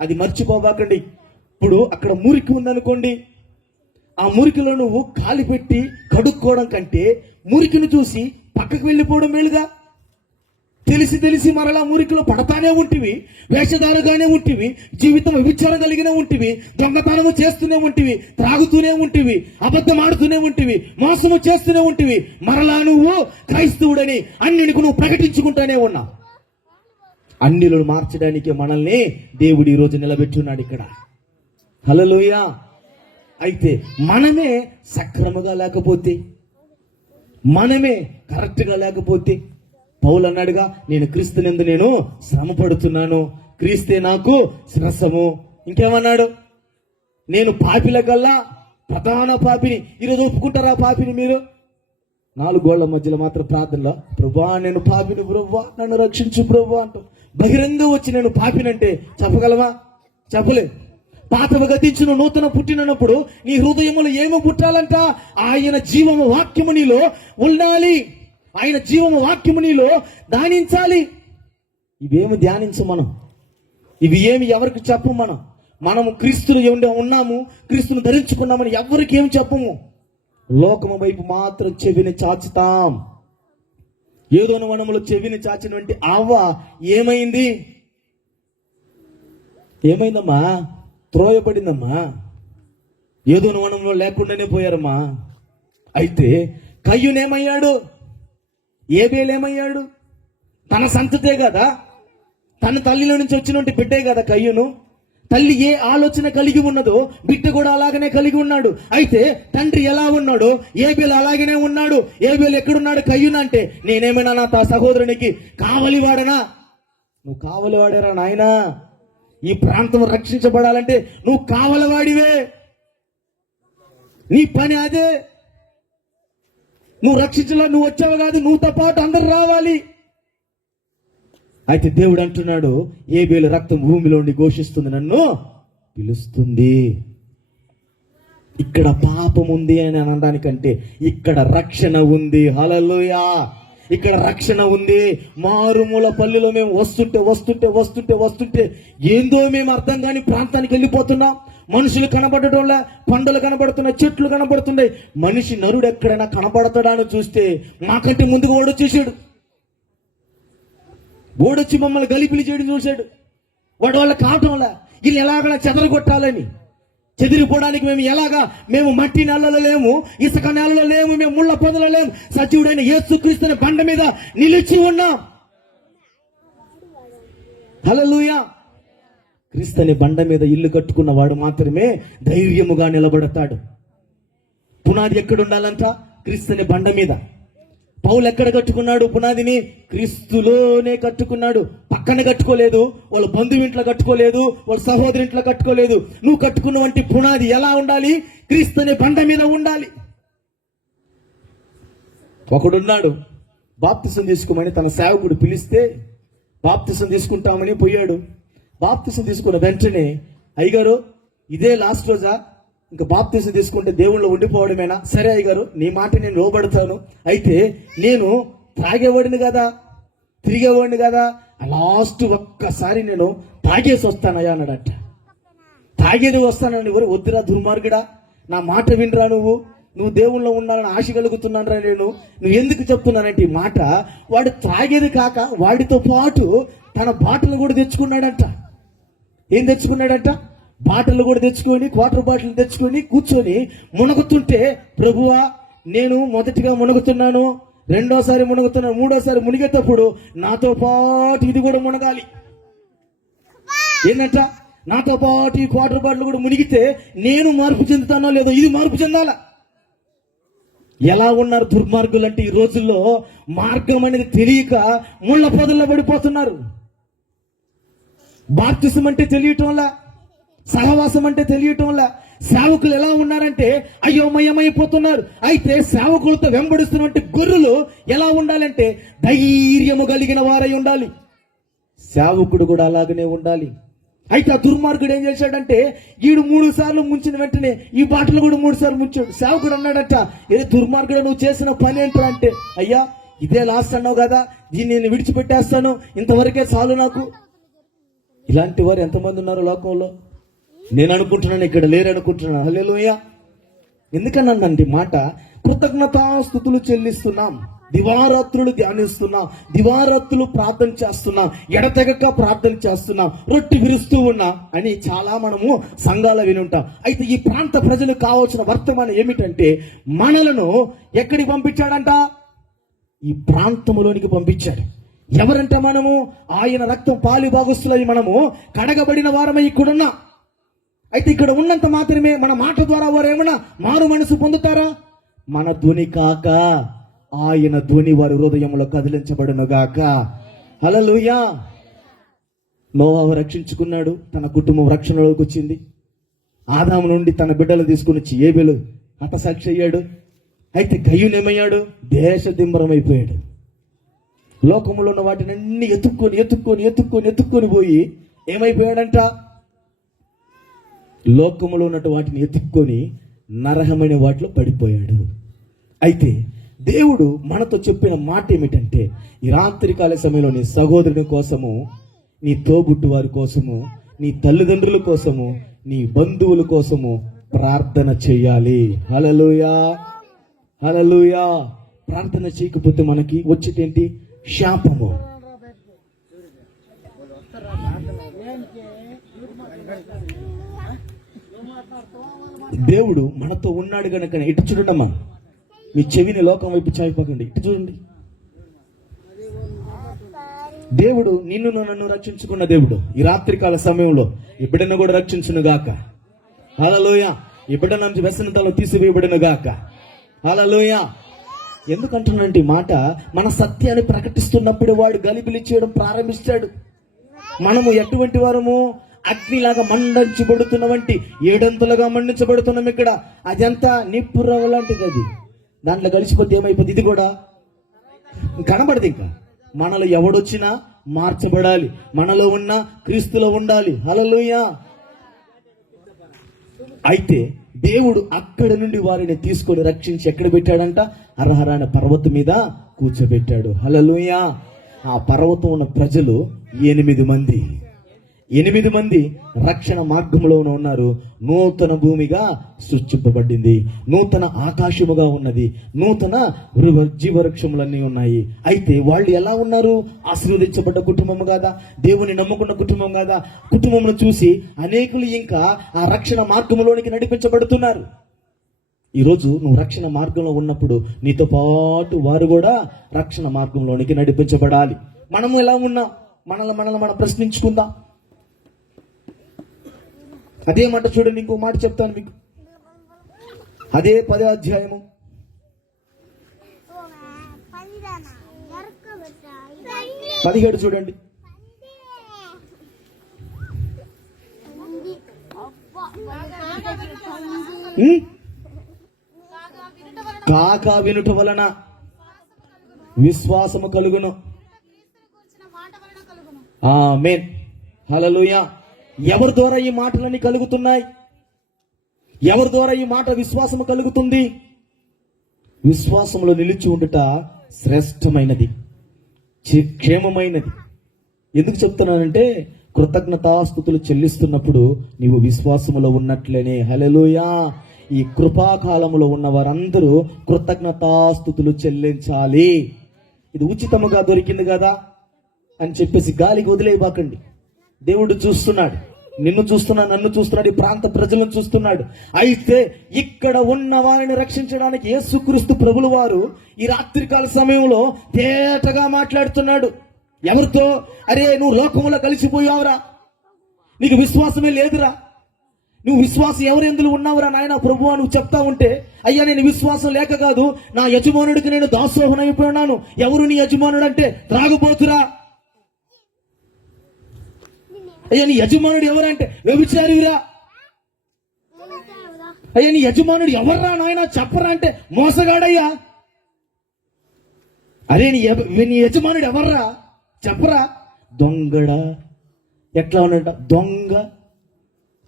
అది మర్చిపోబాకండి. ఇప్పుడు అక్కడ మురికి ఉందనుకోండి, ఆ మురికిలో నువ్వు కాలి పెట్టి కడుక్కోవడం కంటే మురికిని చూసి పక్కకు వెళ్ళిపోవడం మేలుగా. తెలిసి మరలా మురికిలో పడతానే ఉంటివి, వేషధారుగానే ఉంటివి, జీవితం విచారం కలిగిన ఉంటివి, దొంగతనము చేస్తూనే ఉంటివి, త్రాగుతూనే ఉంటివి, అబద్ధం ఆడుతూనే ఉంటివి, మోసము చేస్తూనే ఉంటివి. మరలా నువ్వు క్రైస్తవుడని అన్నిటికి నువ్వు ప్రకటించుకుంటానే ఉన్నావు. అన్నిలను మార్చడానికి మనల్ని దేవుడు ఈ రోజు నిలబెట్టున్నాడు ఇక్కడ. హల్లెలూయా. అయితే మనమే సక్రమంగా లేకపోతే, మనమే కరెక్ట్గా లేకపోతే, పౌలు అన్నాడుగా, నేను క్రీస్తునందు నేను శ్రమ పడుతున్నాను, క్రీస్తే నాకు శ్రసము. ఇంకేమన్నాడు? నేను పాపిల కల్లా ప్రధాన పాపిని. ఈరోజు ఒప్పుకుంటారా పాపిని మీరు? 4 గోళ్ల మధ్యలో మాత్రం ప్రార్థనలో, ప్రభువా నేను పాపిని ప్రభువా, నన్ను రక్షించు ప్రభువా అంటూ బహిరంగంగా వచ్చి నేను పాపినంటే చెప్పగలవా? చెప్పలే. పాతవ గతించిన నూతన పుట్టినప్పుడు నీ హృదయములో ఏమో పుట్టాలంట? ఆయన జీవము వాక్యము నీలో ఉండాలి. ఆయన జీవము వాక్యము నీలో ధ్యానించాలి. ఇవేమి ధ్యానించు మనం, ఇవి ఏమి ఎవరికి చెప్పు. మనము క్రీస్తుని ఉన్నాము, క్రీస్తుని ధరించుకున్నామని ఎవరికి ఏమి చెప్పము. లోకము వైపు మాత్రం చెవిని చాచుతాం. ఏదోన వనములో చెవిని చాచినటువంటి అవ్వ ఏమైందమ్మా? త్రోయబడిందమ్మా. ఏదోన వనంలో లేకుండానే పోయారమ్మా. అయితే కయ్యూనేమయ్యాడు? ఏబేలేమయ్యాడు? తన సంతతే కదా, తన తల్లిలో నుంచి వచ్చినట్టు బిడ్డే కదా కయ్యూను. తల్లి ఏ ఆలోచన కలిగి ఉన్నదో బిడ్డ కూడా అలాగనే కలిగి ఉన్నాడు. అయితే తండ్రి ఎలా ఉన్నాడో ఏబేలు అలాగనే ఉన్నాడు. ఏబేలు ఎక్కడున్నాడు? కయ్యూను అంటే నేనేమైనా నా సహోదరునికి కావలివాడనా? నువ్వు కావలివాడేరా నాయనా. ఈ ప్రాంతం రక్షించబడాలంటే నువ్వు కావలవాడివే. నీ పని అదే. నువ్వు రక్షించలా, నువ్వు వచ్చావు కాదు, నువ్వుతో పాటు అందరు రావాలి. అయితే దేవుడు అంటున్నాడు, ఏబేలు రక్తం భూమిలో ఉండి ఘోషిస్తుంది, నన్ను పిలుస్తుంది. ఇక్కడ పాపం ఉంది అని అనడానికంటే ఇక్కడ రక్షణ ఉంది. హల్లెలూయా. ఇక్కడ రక్షణ ఉంది. మారుమూల పల్లెలో మేము వస్తుంటే ఏందో మేము అర్థం కాని ప్రాంతానికి వెళ్ళిపోతున్నాం. మనుషులు కనబడటంలా, పంటలు కనబడుతున్నాయి, చెట్లు కనబడుతున్నాయి. మనిషి నరుడు ఎక్కడైనా కనబడతాడా అని చూస్తే మాకంటే ముందుగా ఓడొచ్చేసాడు. ఓడొచ్చి మమ్మల్ని గలిపిలి చేయడం చూశాడు. వాడు వాళ్ళ కావటంలా వీళ్ళు ఎలాగైనా చెదరగొట్టాలని, చెదిరిపోవడానికి మేము మట్టి నేలలో లేము, ఇసుక నేలలో లేము, మేము ముళ్ళ పొదలో లేము. సజీవుడైన యేసుక్రీస్తుని బండ మీద నిలిచి ఉన్నాం. హల్లెలూయా. క్రీస్తుని బండ మీద ఇల్లు కట్టుకున్న వాడు మాత్రమే ధైర్యముగా నిలబడతాడు. పునాది ఎక్కడ ఉండాలంట? క్రీస్తుని బండ మీద. పౌలు ఎక్కడ కట్టుకున్నాడు పునాదిని? క్రీస్తులోనే కట్టుకున్నాడు. పక్కన కట్టుకోలేదు, వాళ్ళ బంధువు ఇంట్లో కట్టుకోలేదు, వాళ్ళ సహోదరి ఇంట్లో కట్టుకోలేదు. నువ్వు కట్టుకున్న వంటి పునాది ఎలా ఉండాలి? క్రీస్తుని బండ మీద ఉండాలి. ఒకడున్నాడు, బాప్తిసం తీసుకోమని తన సేవకుడు పిలిస్తే బాప్తిసం తీసుకుంటామని పోయాడు. బాప్తిసం తీసుకున్న వెంటనే, అయ్యగారు ఇదే లాస్ట్ రోజా, ఇంకా బాప్తిసం తీసుకుంటే దేవుళ్ళు ఉండిపోవడమేనా? సరే అయ్యగారు, నీ మాట నేను లోబడతాను. అయితే నేను తాగేవాడిని కదా, తిరిగేవాడిని కదా, లాస్ట్ ఒక్కసారి నేను తాగేసి వస్తానయ్యా అన్నాడట. తాగేది వస్తానని ఎవరు? వద్దురా దుర్మార్గుడా, నా మాట వినరా నువ్వు, నువ్వు దేవుళ్ళో ఉండాలని ఆశ కలుగుతున్నానరా నువ్వు ఎందుకు చెప్తున్నానంటే ఈ మాట, వాడు త్రాగేది కాక వాడితో పాటు తన బాటలు కూడా తెచ్చుకున్నాడంట. ఏం తెచ్చుకున్నాడంట? బాటలు కూడా తెచ్చుకొని, క్వార్టర్ బాటిల్ తెచ్చుకొని కూర్చొని మునగుతుంటే, ప్రభువా నేను మొదటిగా మునుగుతున్నాను, రెండోసారి మునుగుతున్నాను, మూడోసారి మునిగేటప్పుడు నాతో పాటు ఇది కూడా మునగాలి. ఏంటంట? నాతో పాటు ఈ క్వార్టర్ బాటిల్ కూడా మునిగితే నేను మార్పు చెందుతానో లేదో, ఇది మార్పు చెందాలా. ఎలా ఉన్నారు దుర్మార్గులు అంటే, ఈ రోజుల్లో మార్గం అనేది తెలియక ముళ్ళ పొదల్లో పడిపోతున్నారు. బాప్తిసం అంటే తెలియటంలా, సహవాసం అంటే తెలియటంలా. సేవకులు ఎలా ఉన్నారంటే అయోమయమైపోతున్నారు. అయితే సేవకులతో వెంబడిస్తున్నటువంటి గొర్రెలు ఎలా ఉండాలంటే ధైర్యము కలిగిన వారై ఉండాలి. సేవకుడు కూడా అలాగనే ఉండాలి. అయితే ఆ దుర్మార్గుడు ఏం చేశాడంటే, ఈడు 3 సార్లు ముంచిన వెంటనే ఈ బాటలు కూడా 3 సార్లు ముంచాడు. సేవకుడు అన్నాడట, ఏ దుర్మార్గుడు నువ్వు చేసిన పని ఏంటో అంటే, అయ్యా ఇదే లాస్ట్ అన్నావు కదా, దీన్ని నేను విడిచిపెట్టేస్తాను, ఇంతవరకే చాలు నాకు. ఇలాంటి వారు ఎంతమంది ఉన్నారు లోకంలో? నేను అనుకుంటున్నాను ఇక్కడ లేరు అనుకుంటున్నాను. హల్లెలూయా. ఎందుకన్నానండి మాట, కృతజ్ఞతాస్తుతులు చెల్లిస్తున్నాం, దివారాత్రులు ధ్యానిస్తున్నాం, దివారాత్రులు ప్రార్థన చేస్తున్నాం, ఎడతెగక ప్రార్థన చేస్తున్నాం, రొట్టె విరుస్తూ ఉన్నాం అని చాలా మనము సంఘాల వినుంటాం. అయితే ఈ ప్రాంత ప్రజలకు కావాల్సిన వర్తమానం ఏమిటంటే, మనలను ఎక్కడికి పంపించాడంట? ఈ ప్రాంతంలోనికి పంపించాడు. ఎవరంట? మనము ఆయన రక్తం పాలి భాగస్తులై మనము కడగబడిన వారమై ఇక్కడున్నా. అయితే ఇక్కడ ఉన్నంత మాత్రమే మన మాట ద్వారా వారు ఏమన్నా మారు మనసు పొందుతారా? మన ధ్వని కాక ఆయన ధ్వని వారి హృదయంలో కదిలించబడును గాక. హల్లెలూయా. నోవాహు రక్షించుకున్నాడు, తన కుటుంబం రక్షణలోకి వచ్చింది. ఆదాము నుండి తన బిడ్డలు తీసుకుని వచ్చి ఏబెలు హతసాక్షి అయ్యాడు. అయితే కయ్యూను ఏమయ్యాడు? దేశ దింబరమైపోయాడు. లోకంలో ఉన్న వాటిని అన్ని ఎత్తుక్కొని పోయి ఏమైపోయాడంట? లోకములో ఉన్నట్టు వాటిని ఎత్తుక్కొని నరహమైన వాటిలో పడిపోయాడు. అయితే దేవుడు మనతో చెప్పిన మాట ఏమిటంటే, ఈ రాత్రికాల సమయంలో నీ సహోదరుని కోసము, నీ తోబుట్టు వారి కోసము, నీ తల్లిదండ్రుల కోసము, నీ బంధువుల కోసము ప్రార్థన చేయాలి. హల్లెలూయా, హల్లెలూయా. ప్రార్థన చేయకపోతే మనకి వచ్చేటేంటి? శాపము. దేవుడు మనతో ఉన్నాడు కనుక ఇటు చూడమ్మా, మీ చెవిని లోకం వైపు చాయిపోకండి, ఇటు చూడండి. దేవుడు నిన్ను నన్ను రక్షించుకున్న దేవుడు ఈ రాత్రికాల సమయంలో ఈ బిడ్డను కూడా రక్షించును గాక. హల్లెలూయా. ఈ బిడ్డ నుంచి వ్యసనతలో తీసివేయబడును గాక. హల్లెలూయా. ఎందుకంటున్నానంటే ఈ మాట, మన సత్యాన్ని ప్రకటిస్తున్నప్పుడు వాడు గలిబిలి చేయడం ప్రారంభిస్తాడు. మనము ఎటువంటి వారము? అగ్నిలాగా మండించబడుతున్న వంటి 7 మండించబడుతున్నాం. ఇక్కడ అదంతా నిప్పు రవ్వ లాంటిది. అది దాంట్లో కలిసిపోతే ఏమైపోతుంది? ఇది కూడా కనబడదు. ఇంకా మనలో ఎవడొచ్చినా మార్చబడాలి, మనలో ఉన్న క్రీస్తులో ఉండాలి. హల్లెలూయా. అయితే దేవుడు అక్కడ నుండి వారిని తీసుకొని రక్షించి ఎక్కడ పెట్టాడంట? అరహర అనే పర్వతం మీద కూర్చోబెట్టాడు. హల్లెలూయా. ఆ పర్వతం ఉన్న ప్రజలు 8 మంది రక్షణ మార్గంలో ఉన్నారు. నూతన భూమిగా సృష్టింపబడింది, నూతన ఆకాశముగా ఉన్నది, నూతన జీవవృక్షములన్నీ ఉన్నాయి. అయితే వాళ్ళు ఎలా ఉన్నారు? ఆశీర్వదించబడ్డ కుటుంబం కాదా? దేవుని నమ్ముకున్న కుటుంబం కాదా? కుటుంబంలో చూసి అనేకులు ఇంకా ఆ రక్షణ మార్గంలోనికి నడిపించబడుతున్నారు. ఈరోజు నువ్వు రక్షణ మార్గంలో ఉన్నప్పుడు నీతో పాటు వారు కూడా రక్షణ మార్గంలోనికి నడిపించబడాలి. మనము ఎలా ఉన్నాం? మనల్ని మనం ప్రశ్నించుకుందాం. అదే మాట చూడండి, ఇంకో మాట చెప్తాను మీకు. అదే 10వ అధ్యాయము 17 చూడండి. కాక వినుట వలన విశ్వాసము కలుగును. ఆమేన్. హల్లెలూయా. ఎవరి ద్వారా ఈ మాటలన్నీ కలుగుతున్నాయి? ఎవరి ద్వారా ఈ మాట విశ్వాసము కలుగుతుంది? విశ్వాసంలో నిలిచి ఉండుట శ్రేష్టమైనది, క్షేమమైనది. ఎందుకు చెప్తున్నానంటే, కృతజ్ఞతాస్తుతులు చెల్లిస్తున్నప్పుడు నీవు విశ్వాసములో ఉన్నట్లేనే. హల్లెలూయా. ఈ కృపాకాలంలో ఉన్న వారందరూ కృతజ్ఞతాస్తుతులు చెల్లించాలి. ఇది ఉచితముగా దొరికింది కదా అని చెప్పేసి గాలికి వదిలేయబాకండి. దేవుడు చూస్తున్నాడు, నిన్ను చూస్తున్నాడు, నన్ను చూస్తున్నాడు, ఈ ప్రాంత ప్రజలను చూస్తున్నాడు. అయితే ఇక్కడ ఉన్న వారిని రక్షించడానికి యేసుక్రీస్తు ప్రభులు వారు ఈ రాత్రికాల సమయంలో తేటగా మాట్లాడుతున్నాడు. ఎవరితో? అరే, నువ్వు లోకములో కలిసిపోయావురా, నీకు విశ్వాసమే లేదురా, నువ్వు విశ్వాసం ఎవరెందులో ఉన్నావురా నాయన ప్రభువా నువ్వు చెప్తా ఉంటే, అయ్యా నేను విశ్వాసం లేక కాదు, నా యజమానుడికి నేను దాసోహం అయిపోయినాను. ఎవరు నీ యజమానుడు అంటే త్రాగుబోతురా. అయ్యా నీ యజమానుడు ఎవరంటే వ్యభిచారివిరా. అయ్యా నీ యజమానుడు ఎవర్రా నాయన చెప్పరా అంటే మోసగాడయ్యా. అరే నీ యజమానుడు ఎవర్రా చెప్పరా. దొంగడా. ఎట్లా ఉన్నట దొంగ.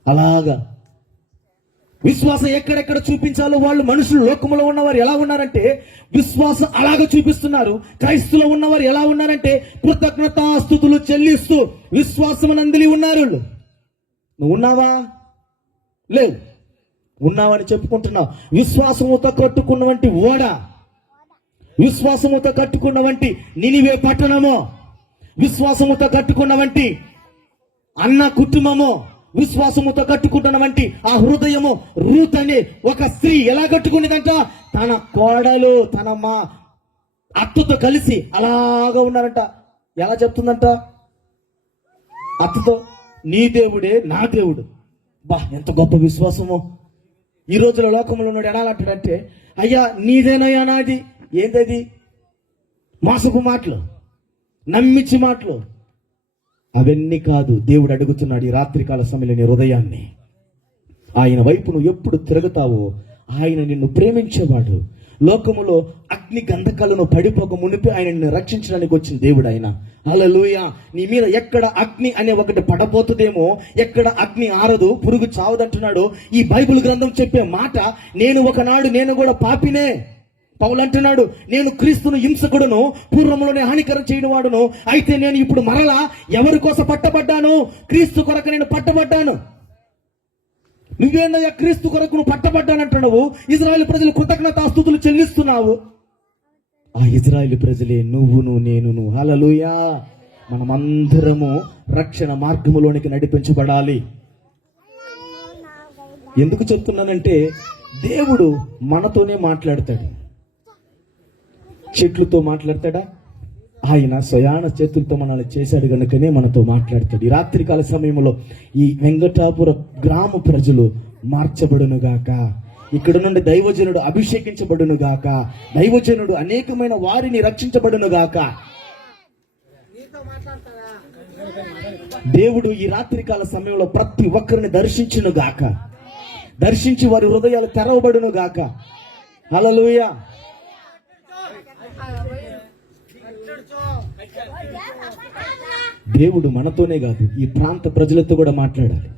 అలాగా విశ్వాసం ఎక్కడెక్కడ చూపించాలో వాళ్ళు మనుషులు లోకంలో ఉన్నవారు ఎలా ఉన్నారంటే విశ్వాసం అలాగ చూపిస్తున్నారు. క్రైస్తులో ఉన్నవారు ఎలా ఉన్నారంటే కృతజ్ఞతాస్తుతులు చెల్లిస్తూ విశ్వాసమునందిలి ఉన్నారు. నువ్వు ఉన్నావా? లేవు. ఉన్నావని చెప్పుకుంటున్నావు. విశ్వాసముతో కట్టుకున్నవంటి ఓడ, విశ్వాసముతో కట్టుకున్నవంటి నినివే పట్టణము, విశ్వాసముతో కట్టుకున్నవంటి అన్న కుటుంబము, విశ్వాసముతో కట్టుకుంటున్నవంటి ఆ హృదయము. రూత్ అనే ఒక స్త్రీ ఎలా కట్టుకునేదంట? తన కోడలు తన మా అత్తతో కలిసి అలాగా ఉన్నారంట. ఎలా చెప్తుందంట? అత్తతో, నీ దేవుడే నా దేవుడు. బా ఎంత గొప్ప విశ్వాసమో. ఈ రోజుల లోకంలో ఉన్నాడు ఎలా అంటాడంటే, అయ్యా నీదేనయ్యా నాది. ఏంటది? మోసపు మాటలు, నమ్మించి మాటలు. అవన్నీ కాదు. దేవుడు అడుగుతున్నాడు ఈ రాత్రికాల సమయంలో నీ హృదయాన్ని. ఆయన వైపు నువ్వు ఎప్పుడు తిరుగుతావో ఆయన నిన్ను ప్రేమించేవాడు. లోకములో అగ్ని గంధకాలను పడిపోక మునిపి ఆయన నిన్ను రక్షించడానికి వచ్చిన దేవుడు ఆయన. హల్లెలూయా. నీ మీద ఎక్కడ అగ్ని అనే ఒకటి పడపోతుందేమో, ఎక్కడ అగ్ని ఆరదు, పురుగు చావదంటున్నాడు ఈ బైబిల్ గ్రంథం చెప్పే మాట. నేను కూడా పాపినే. పౌలు అంటున్నాడు, నేను క్రీస్తును హింసకుడును, పూర్వములోనే హానికరం చేయని వాడును. అయితే నేను ఇప్పుడు మరలా ఎవరి కోసం పట్టబడ్డాను? క్రీస్తు కొరకు నేను పట్టబడ్డాను. నువ్వేందయ్యా క్రీస్తు కొరకు నువ్వు పట్టబడ్డానంటున్నావు. ఇజ్రాయేల్ ప్రజలు కృతజ్ఞతాస్తుతులు చెల్లిస్తున్నావు. ఆ ఇజ్రాయేల్ ప్రజలే నువ్వును నేనును. హల్లెలూయా. మనమందరము రక్షణ మార్గములోనికి నడిపించబడాలి. ఎందుకు చెప్తున్నానంటే దేవుడు మనతోనే మాట్లాడతాడు. చెట్లతో మాట్లాడతాడా? ఆయన స్వయాన చేతులతో మనల్ని చేశాడు కనుకనే మనతో మాట్లాడతాడు. ఈ రాత్రికాల సమయంలో ఈ వెంకటాపుర గ్రామ ప్రజలు మార్చబడును గాక. ఇక్కడ నుండి దైవజనుడు అభిషేకించబడును గాక. దైవజనుడు అనేకమైన వారిని రక్షించబడును గాక. దేవుడు ఈ రాత్రికాల సమయంలో ప్రతి ఒక్కరిని దర్శించును గాక. దర్శించి వారి హృదయాలు తెరవబడును గాక. హల్లెలూయా. దేవుడు మనతోనే కాదు ఈ ప్రాంత ప్రజలతో కూడా మాట్లాడాలి.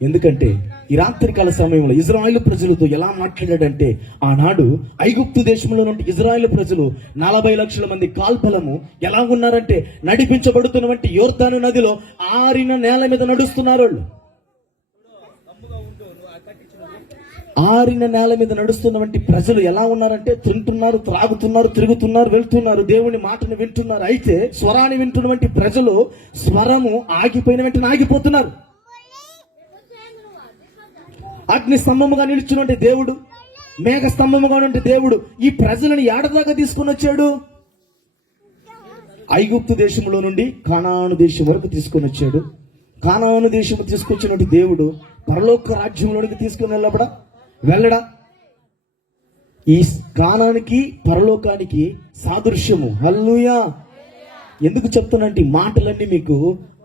ఎందుకంటే ఈ రాత్రికాల సమయంలో ఇజ్రాయేల్ ప్రజలతో ఎలా మాట్లాడాడంటే, ఆనాడు ఐగుప్తు దేశంలో నుండి ఇజ్రాయేల్ ప్రజలు 40 లక్షల మంది కాల్బలము ఎలా ఉన్నారంటే నడిపించబడుతున్నటువంటి యోర్దాను నదిలో ఆరిన నేల మీద నడుస్తున్నారు. వాళ్ళు ఆరిన నేల మీద నడుస్తున్నటువంటి ప్రజలు ఎలా ఉన్నారంటే తింటున్నారు, త్రాగుతున్నారు, తిరుగుతున్నారు, వెళ్తున్నారు, దేవుని మాటను వింటున్నారు. అయితే స్వరాన్ని వింటున్నటువంటి ప్రజలు స్వరము ఆగిపోయిన వెంటనే ఆగిపోతున్నారు. అగ్ని స్తంభముగా నిలుచున్నటువంటి దేవుడు, మేఘ స్తంభముగా ఉన్నటువంటి దేవుడు ఈ ప్రజలను ఏడదాకా తీసుకుని వచ్చాడు? ఐగుప్తు దేశంలో నుండి కానాను దేశం వరకు తీసుకొని వచ్చాడు. కానాను దేశం తీసుకొచ్చినటువంటి దేవుడు పరలోక రాజ్యంలోనికి తీసుకుని వెళ్ళడా? ఈ కానానికి పరలోకానికి సాదృశ్యము. హల్లెలూయా. ఎందుకు చెప్తున్నట్టు మాటలన్నీ మీకు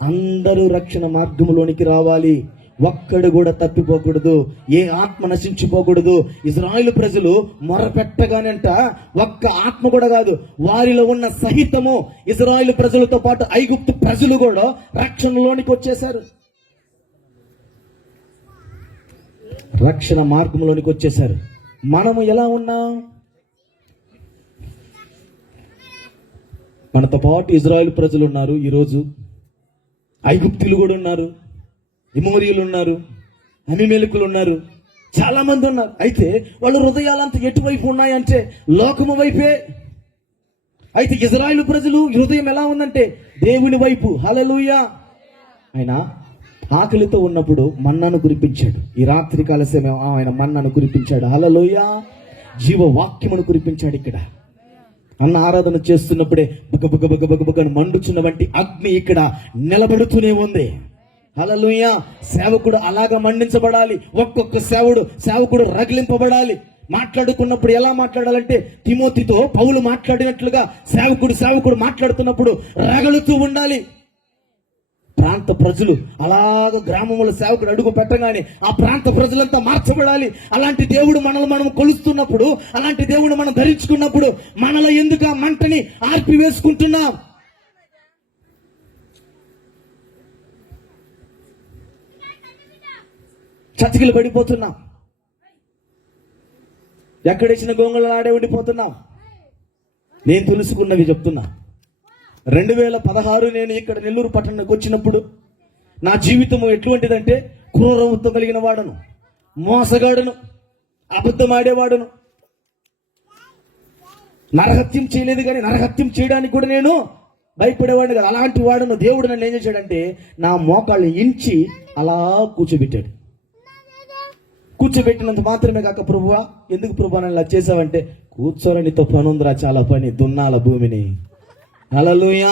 అందరూ రక్షణ మార్గంలోనికి రావాలి. ఒక్కడు కూడా తప్పిపోకూడదు, ఏ ఆత్మ నశించిపోకూడదు. ఇజ్రాయేలు ప్రజలు మొరపెట్టగానంట ఒక్క ఆత్మ కూడా కాదు, వారిలో ఉన్న సహితము ఇజ్రాయేలు ప్రజలతో పాటు ఐగుప్తు ప్రజలు కూడా రక్షణలోనికి వచ్చేశారు. రక్షణ మార్గంలోనికి వచ్చేశారు. మనము ఎలా ఉన్నాం? మనతో పాటు ఇజ్రాయేల్ ప్రజలు ఉన్నారు, ఈరోజు ఐగుప్తులు కూడా ఉన్నారు, ఎమోరీయులు ఉన్నారు, అమీమెలకులు ఉన్నారు, చాలా మంది ఉన్నారు. అయితే వాళ్ళ హృదయాలంతా ఎటువైపు ఉన్నాయంటే లోకము వైపే. అయితే ఇజ్రాయేలు ప్రజలు హృదయం ఎలా ఉందంటే దేవుని వైపు. హల్లెలూయా. ఆయన ఆకలితో ఉన్నప్పుడు మన్నాను కురిపించాడు. ఈ రాత్రి కాల సమయం ఆయన మన్నాను కురిపించాడు. హల్లెలూయా. జీవవాక్యమును కురిపించాడు. ఇక్కడ అన్న ఆరాధన చేస్తున్నప్పుడే బగ మండుచున్న వంటి అగ్ని ఇక్కడ నిలబడుతూనే ఉంది. హల్లెలూయా. సేవకుడు అలాగా మండించబడాలి. ఒక్కొక్క సేవకుడు రగిలింపబడాలి. మాట్లాడుకున్నప్పుడు ఎలా మాట్లాడాలంటే తిమోతితో పౌలు మాట్లాడినట్లుగా సేవకుడు మాట్లాడుతున్నప్పుడు రగలుతూ ఉండాలి. ప్రాంత ప్రజలు అలాగ గ్రామంలో సేవకుడు అడుగు పెట్టగానే ఆ ప్రాంత ప్రజలంతా మార్చబడాలి. అలాంటి దేవుడు మనల్ని మనం కొలుస్తున్నప్పుడు, అలాంటి దేవుడు మనం ధరించుకున్నప్పుడు మనలో ఎందుకు ఆ మంటని ఆర్పివేసుకుంటున్నాం? చతికిలు పడిపోతున్నాం. ఎక్కడేసిన గొంగళ ఆడే ఉండిపోతున్నాం. నేను తెలుసుకున్నవి చెప్తున్నా. 2016 నేను ఇక్కడ నెల్లూరు పట్టణానికి వచ్చినప్పుడు నా జీవితం ఎటువంటిదంటే క్రూరవృత్తం కలిగిన వాడను, మోసగాడును, అబద్ధం ఆడేవాడును. నరహత్యం చేయలేదు, కానీ నరహత్యం చేయడానికి కూడా నేను భయపడేవాడిని కదా. అలాంటి వాడును. దేవుడు నన్ను ఏం చేశాడంటే నా మోకాళ్ళు ఇంచి అలా కూర్చోబెట్టాడు. కూర్చోబెట్టినంత మాత్రమే కాక, ప్రభువా ఎందుకు ప్రభువా నన్ను ఇలా చేసావంటే, కూర్చోని నీతో పని ఉందిరా, చాలా పని, దున్నాల భూమిని. హల్లెలూయా.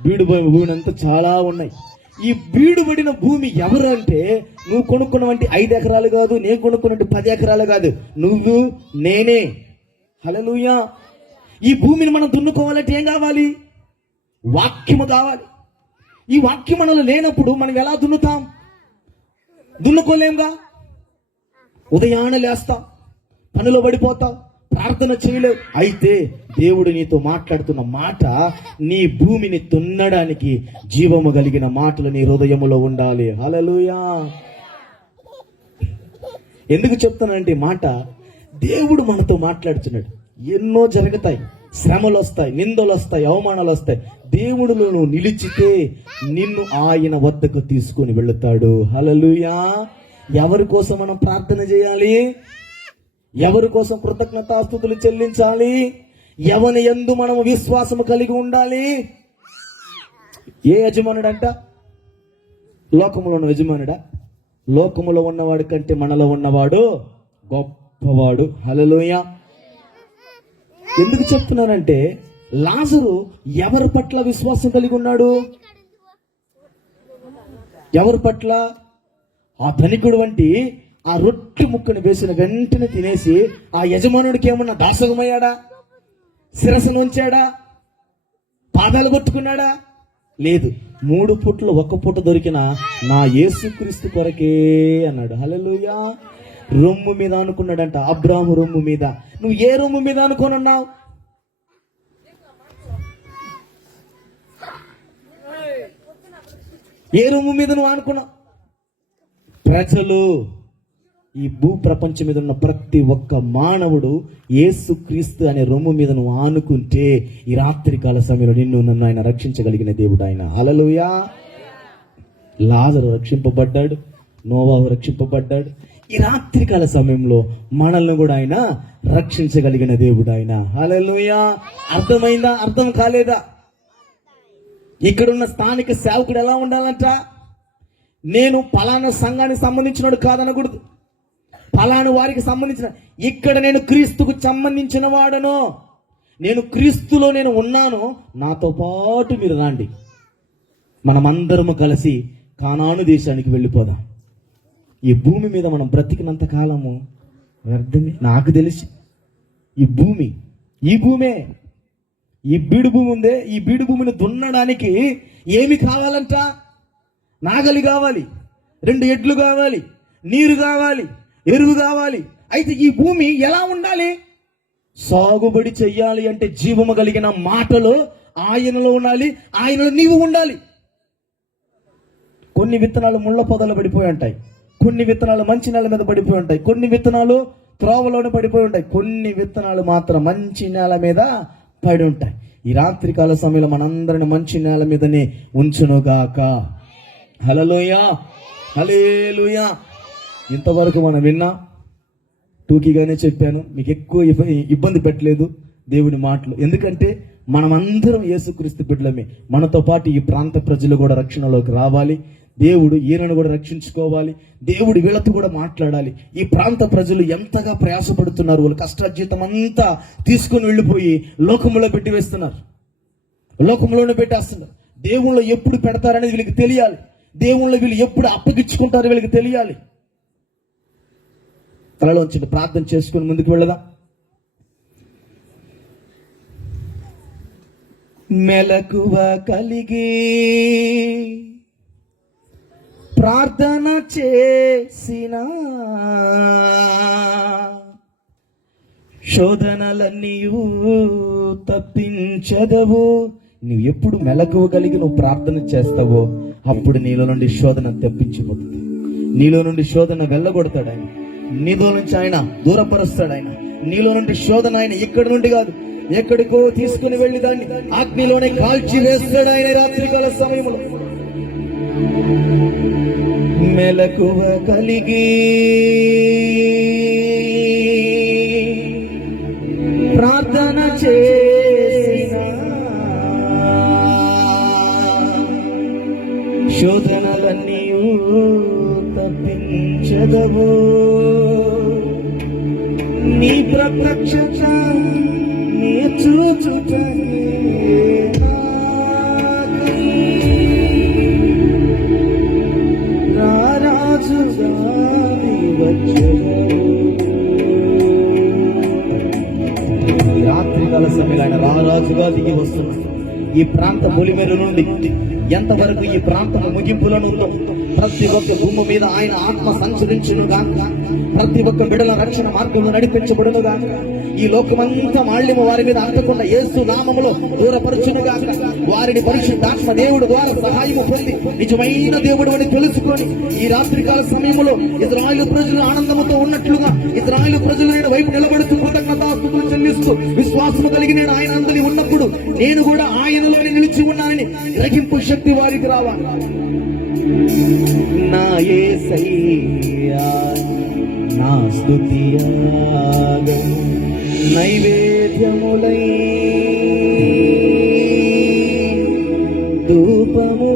భూమిని అంతా చాలా ఉన్నాయి. ఈ బీడుబడిన భూమి ఎవరు అంటే, నువ్వు కొనుక్కున్నవంటి 5 ఎకరాలు కాదు, నేను కొనుక్కున్నట్టు 10 ఎకరాలు కాదు, నువ్వు నేనే. హల్లెలూయా. ఈ భూమిని మనం దున్నుకోవాలంటే ఏం కావాలి? వాక్యము కావాలి. ఈ వాక్యం మనలో లేనప్పుడు మనం ఎలా దున్నుతాం? దున్నుకోలేంగా. ఉదయాన్నే లేస్తాం, పనిలో పడిపోతాం, ప్రార్థన చేయలేవు. అయితే దేవుడు నీతో మాట్లాడుతున్న మాట, నీ భూమిని దున్నడానికి జీవము కలిగిన మాటలు నీ హృదయములో ఉండాలి. హల్లెలూయా. ఎందుకు చెప్తానంటే మాట, దేవుడు మనతో మాట్లాడుతున్నాడు. ఎన్నో జరుగుతాయి, శ్రమలు వస్తాయి, నిందలు వస్తాయి, అవమానాలు వస్తాయి. దేవుడిలో నువ్వు నిలిచితే నిన్ను ఆయన వద్దకు తీసుకొని వెళుతాడు. హల్లెలూయా. ఎవరి కోసం మనం ప్రార్థన చేయాలి? ఎవరి కోసం కృతజ్ఞతాస్తుతులు చెల్లించాలి? ఎవని యందు మనము విశ్వాసము కలిగి ఉండాలి? ఏ యజమానుడంట? లోకములో ఉన్న యజమానుడా? లోకములో ఉన్నవాడి కంటే మనలో ఉన్నవాడు గొప్పవాడు. హల్లెలూయా. ఎందుకు చెప్తున్నానంటే, లాజరు ఎవరి పట్ల విశ్వాసం కలిగి ఉన్నాడు? ఎవరి పట్ల? ఆ ధనికుడు వంటి ఆ రొట్టె ముక్కను వేసిన వెంటనే తినేసి ఆ యజమానుడికి ఏమన్నా దాసగమయ్యాడా? శిరస్సును ఉంచాడా? పాదాలు కొట్టుకున్నాడా? లేదు. 3 పూటలు 1 పూట దొరికిన నా యేసుక్రీస్తు కొరకే అన్నాడు. హల్లెలూయా. రొమ్ము మీద అనుకున్నాడంట, అబ్రాహాము రొమ్ము మీద. నువ్వు ఏ రొమ్ము మీద అనుకోనున్నావు? ఏ రొమ్ము మీద నువ్వు అనుకున్నావు? ప్రజలు, ఈ భూ ప్రపంచం మీద ఉన్న ప్రతి ఒక్క మానవుడు యేసుక్రీస్తు అనే రొమ్ము మీద నువ్వు ఆనుకుంటే ఈ రాత్రి కాల సమయంలో నన్ను ఆయన రక్షించగలిగిన దేవుడు ఆయన. హల్లెలూయా. లాజరు రక్షింపబడ్డాడు, నోవాహు రక్షింపబడ్డాడు. ఈ రాత్రి కాల సమయంలో మనల్ని కూడా ఆయన రక్షించగలిగిన దేవుడు ఆయన. హల్లెలూయా. అర్థమైందా? అర్థం కాలేదా? ఇక్కడున్న స్థానిక సేవకుడు ఎలా ఉండాలంట? నేను పలానా సంఘానికి సంబంధించినోడు కాదనకూడదు, పలానా వారికి సంబంధించిన. ఇక్కడ నేను క్రీస్తుకు సంబంధించిన వాడను, నేను క్రీస్తులో నేను ఉన్నాను, నాతో పాటు మీరు రండి, మనమందరము కలిసి కానాను దేశానికి వెళ్ళిపోదాం. ఈ భూమి మీద మనం బ్రతికినంత కాలము వ్యర్థమే. నాకు తెలిసి ఈ భూమే, ఈ బీడు భూమి ఉందే, ఈ బీడు భూమిని దున్నడానికి ఏమి కావాలంట? నాగలి కావాలి, 2 ఎడ్లు కావాలి, నీరు కావాలి, ఎరువు కావాలి. అయితే ఈ భూమి ఎలా ఉండాలి? సాగుబడి చెయ్యాలి అంటే జీవము కలిగిన మాటలు ఆయనలో ఉండాలి, ఆయనలో నీవు ఉండాలి. కొన్ని విత్తనాలు ముళ్ళ పొదలు పడిపోయి ఉంటాయి, కొన్ని విత్తనాలు మంచి నేల మీద పడిపోయి ఉంటాయి, కొన్ని విత్తనాలు త్రోవలోనే పడిపోయి ఉంటాయి, కొన్ని విత్తనాలు మాత్రం మంచి నేల మీద పడి ఉంటాయి. ఈ రాత్రి కాల సమయంలో మనందరిని మంచి నేల మీదనే ఉంచునుగాక. హల్లెలూయా. హల్లెలూయా. ఇంతవరకు మనం విన్నాం. టూకీగానే చెప్పాను, మీకు ఎక్కువ ఇబ్బంది పెట్టలేదు దేవుని మాటలు. ఎందుకంటే మనమందరం యేసుక్రీస్తు బిడ్డలమే. మనతో పాటు ఈ ప్రాంత ప్రజలు కూడా రక్షణలోకి రావాలి. దేవుడు ఈయనను కూడా రక్షించుకోవాలి. దేవుడు వీళ్ళతో కూడా మాట్లాడాలి. ఈ ప్రాంత ప్రజలు ఎంతగా ప్రయాసపడుతున్నారు. వాళ్ళు కష్టార్జితం అంతా తీసుకుని వెళ్ళిపోయి లోకంలో పెట్టి వేస్తున్నారు, లోకంలోనే పెట్టేస్తున్నారు. దేవుళ్ళు ఎప్పుడు పెడతారనేది వీళ్ళకి తెలియాలి. దేవుళ్ళు వీళ్ళు ఎప్పుడు అప్పగించుకుంటారో వీళ్ళకి తెలియాలి. తలలోంచి ప్రార్థన చేసుకుని ముందుకు వెళదాం. మెలకువ కలిగి ప్రార్థన చేసిన శోధనలన్నీయు తప్పించదవు. నువ్వు ఎప్పుడు మెలకువ కలిగి నువ్వు ప్రార్థన చేస్తావో అప్పుడు నీలో నుండి శోధన తప్పించిపోతుంది. నీలో నుండి శోధన వెళ్ళగొడతాడు ఆయన. నీలో నుంచి ఆయన దూరపరుస్తాడు ఆయన. నీలో నుండి శోధన ఆయన ఇక్కడి నుండి కాదు, ఎక్కడికో తీసుకుని వెళ్ళి దాన్ని అగ్నిలోనే కాల్చి వేస్తాడు ఆయన రాత్రికాల సమయంలో. మెలకువ కలిగి ప్రార్థన చేసిన శోధనలన్నీ తప్పించదవు. నీ ప్రత్యక్షత నీ చూచుట రారాజుగా రాత్రికాల సమయంలో ఆయన రారాజుగా దిగి వస్తున్నాడు. ఈ ప్రాంత పొలిమేర నుండి ఎంతవరకు ఈ ప్రాంతం ముగింపులను ఉందో ప్రతి ఒక్క భూమి మీద ఆయన ఆత్మ సంచరించునుగా, ప్రతి ఒక్క బిడల రక్షణ మార్గంలో నడిపించబడునుగా, ఈ లోకమంతా మాళ్ళిమ వారి మీద అంటకుండా యేసు నామములో దూరపరచునుగా, వారిని పరిశుద్ధాత్మ దేవుడు ద్వారా సహాయము పొంది నిజమైన దేవుడు అని తెలుసుకొని ఈ రాత్రికాల సమయంలో ఇశ్రాయేలు ప్రజలు ఆనందముతో ఉన్నట్లుగా ఇశ్రాయేలు ప్రజలు నేను వైపు నిలబడుతూ కృతజ్ఞతాస్తుతులు చెల్లిస్తూ విశ్వాసము కలిగి నేను ఆయన అందరి ఉన్నప్పుడు నేను కూడా ఆయనలోనే నిలిచి ఉన్నానని గ్రహింపు శక్తి వారికి రావాలి. నా యేసయ్యా నా స్తుతియాగం నైవేద్యములై ధూపము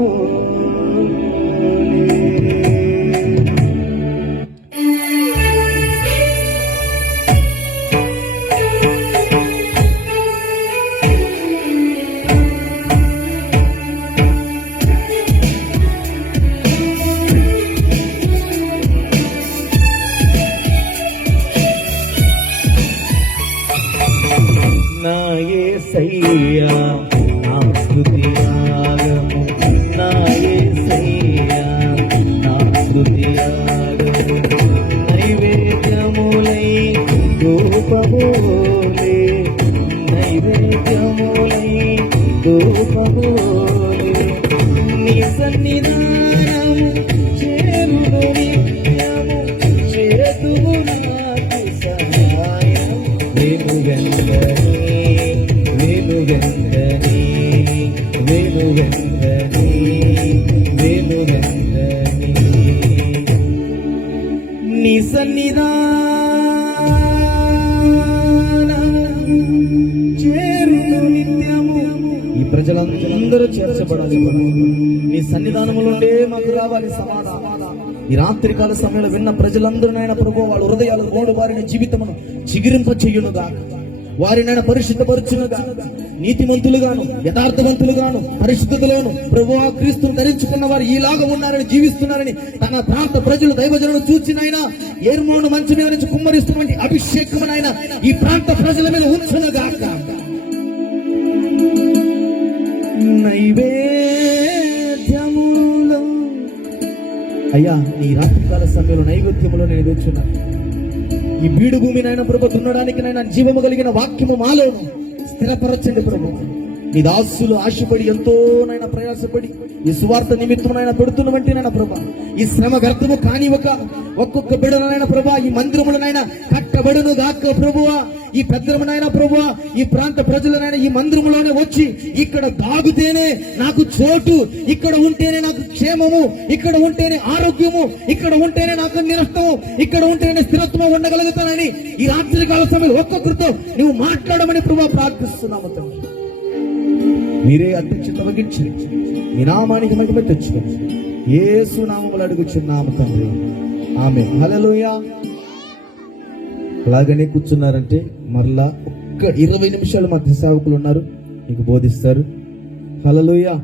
నా యేసయ్యా నా స్తుతియాగము నా యేసయ్యా నా స్తుతియాగము నైవేద్యములై ధూపములే నైవేద్యములై ధూపములే నీ సన్నిధానము చేరును నిత్యము చేతువు నాకు సహాయం నీ సన్నిధానము చేరును నిత్యము. ఈ ప్రజలందరూ చేర్చబడాలి. నీ సన్నిధానములుండే మాకు రావాలి సమాధానం. ఈ రాత్రికాల సమయంలో విన్న ప్రజలందరూ నాయన ప్రభువా వాళ్ళ హృదయాలు గోడు వారిని జీవితమును చిగిరింప చెయ్యునుగా, వారినైనా పరిశుద్ధపరచునుగా, నీతిమంతులుగాను యథార్థవంతులుగాను పరిశుద్ధతలోను ప్రభువా క్రీస్తును ధరించుకున్న వారు ఈలాగా ఉన్నారని జీవిస్తున్నారని తన ప్రాంత ప్రజలు దైవజనులు చూచినైనా ఏర్మోను మంచు మీద నుంచి కుమ్మరిస్తున్నటువంటి అభిషేకమునైన ఈ ప్రాంత ప్రజల మీద ఉంచునుగాక. నైవేద్యములో అయ్యా నీ రాత్రికాల సమయంలో నైవేద్యములో నేను తెచ్చున్నాను. ఈ బీడు భూమి నాయన ప్రభు దున్నడానికి నాయన జీవము కలిగిన వాక్యము మాలోను స్థిరపరచండి ప్రభు. నీ దాసులు ఆశపడి ఎంతో నాయన ప్రయాసపడి ఈ సువార్త నిమిత్తం నాయన పెడుతున్న వంటి నాయన ప్రభా ఈ శ్రమ వ్యర్థము కానివ్వక ఒక్కొక్క బిడనైనా ప్రభా ఈ మందిరములనైనా కట్టబడును గాక ప్రభువా. ఈ పెద్దలనైనా ప్రభువా, ఈ ప్రాంత ప్రజలనైనా ఈ మందిరంలోనే వచ్చి ఇక్కడ తాగుతేనే నాకు చోటు, ఇక్కడ ఉంటేనే నాకు క్షేమము, ఇక్కడ ఉంటేనే ఆరోగ్యము, ఇక్కడ ఉంటేనే నాకు నిరస్తము, ఇక్కడ ఉంటేనే స్థిరత్వం ఉండగలుగుతానని ఈ రాత్రి కాల సమయంలో ఒక్కొక్కరితో నువ్వు మాట్లాడమని ప్రభువా ప్రార్థిస్తున్నాము తండ్రి. మీరే అధ్యక్షత వహించి మీ నామానికి మహిమ తెచ్చుకొని యేసు నామములో అడుగుచున్నాము తండ్రి, ఆమేన్. హల్లెలూయా. అలాగనే కూర్చున్నారంటే మరలా ఒక్క 20 నిమిషాలు మధ్య సేవకులు ఉన్నారు, మీకు బోధిస్తారు. హల్లెలూయా.